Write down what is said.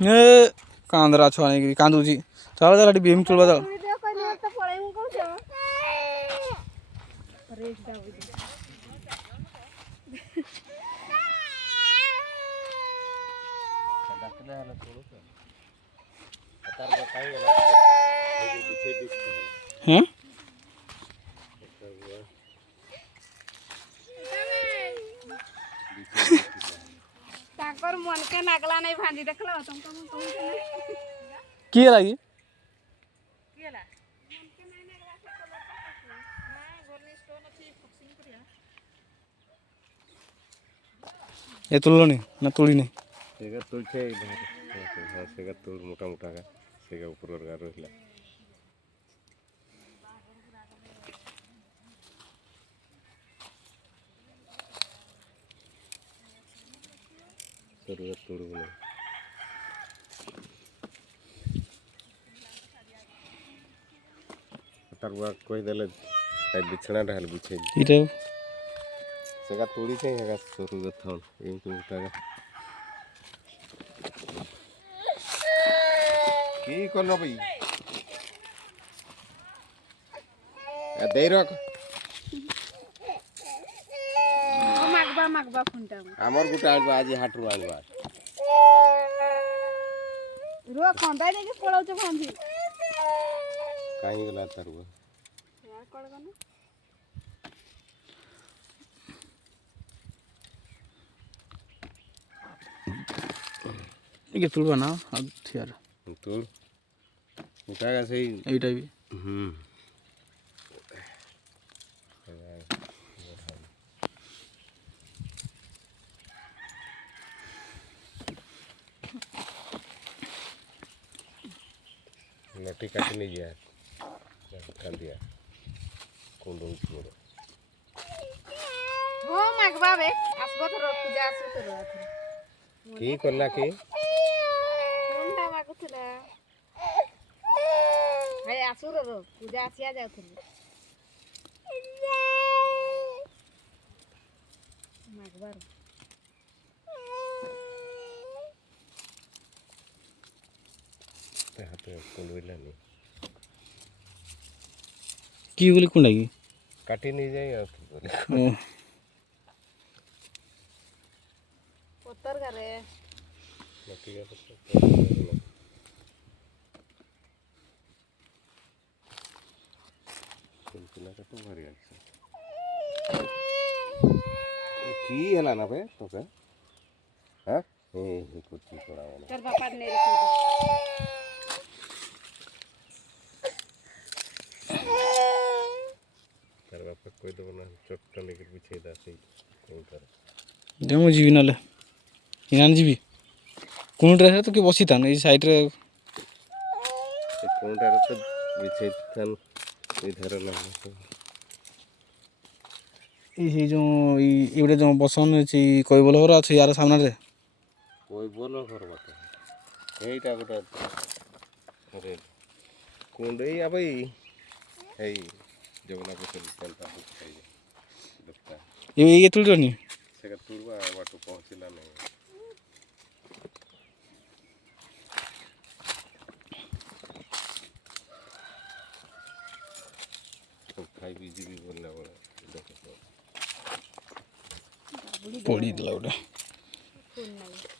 ए कांदरा छुआ नहीं कांदुची चल चल एटी बीम तुलबा चल हैं ताकर मन के नागला नहीं भांजी देखला तुमको मन कहूं की लागी केला मन के नहीं नागला से कलर ना गोरनी स्टोन अछि फक्सिंग करिया ये तुलो नहीं ना तुली नहीं सेगा तुल छे हां सेगा तुल मोटा मोटा का सेगा ऊपर का रहला तुल तुल बोले तरवा कोई देले ताई बिछना ढाल बिछे इटे सेगा तुली छे हेगा सुरु गथन एम तो उठा की करलो भाई आ दे रख मागबा फुंटा हमर गुटा आलबा आज हाटरू आलबा रो खंदा देके पळाउ छ भांजी काहे गला तरवा यार कळ गना ये तुलबा ना अब यार तुल उठागा सही एटा भी नटी काटी नहीं गया कर दिया कौन दो छोड़ हो मागबा बे आसबो तो पूजा आसु तो की करला की कोनटा मागुथला हाय आसु रो पूजा आसिया जाउथली मागबा हाथ कौन वेला नहीं की बोले कोन लागी काटी नहीं जाए और पत्थर करे नटी का पत्ता कुलकुला का तो भरी अच्छा की हला ना बे तो का हां ए कुछ पड़ा वाला चल बापा ने रखो तार बाप कोई तो बना चट्टा लेके पीछे दासी कौन कर देमो जीवी नाले इनान जीवी कोन रे तो के बसी था ना इस साइड रे कौन रे तो पीछे थन इधर ना ये जो इबड़े जो बसन छी कोई बोलो हो छ यार सामने रे कोई बोलो घर बात एटा गोटा अरे कोंडे आ भाई हे जवना को चलता है देखता ये तुल नहीं सेगा तुरवा वाटो पहुंचला नहीं तो खाई बीजी भी बोलना बोला देखो पड़ी दिला उडा फूल नहीं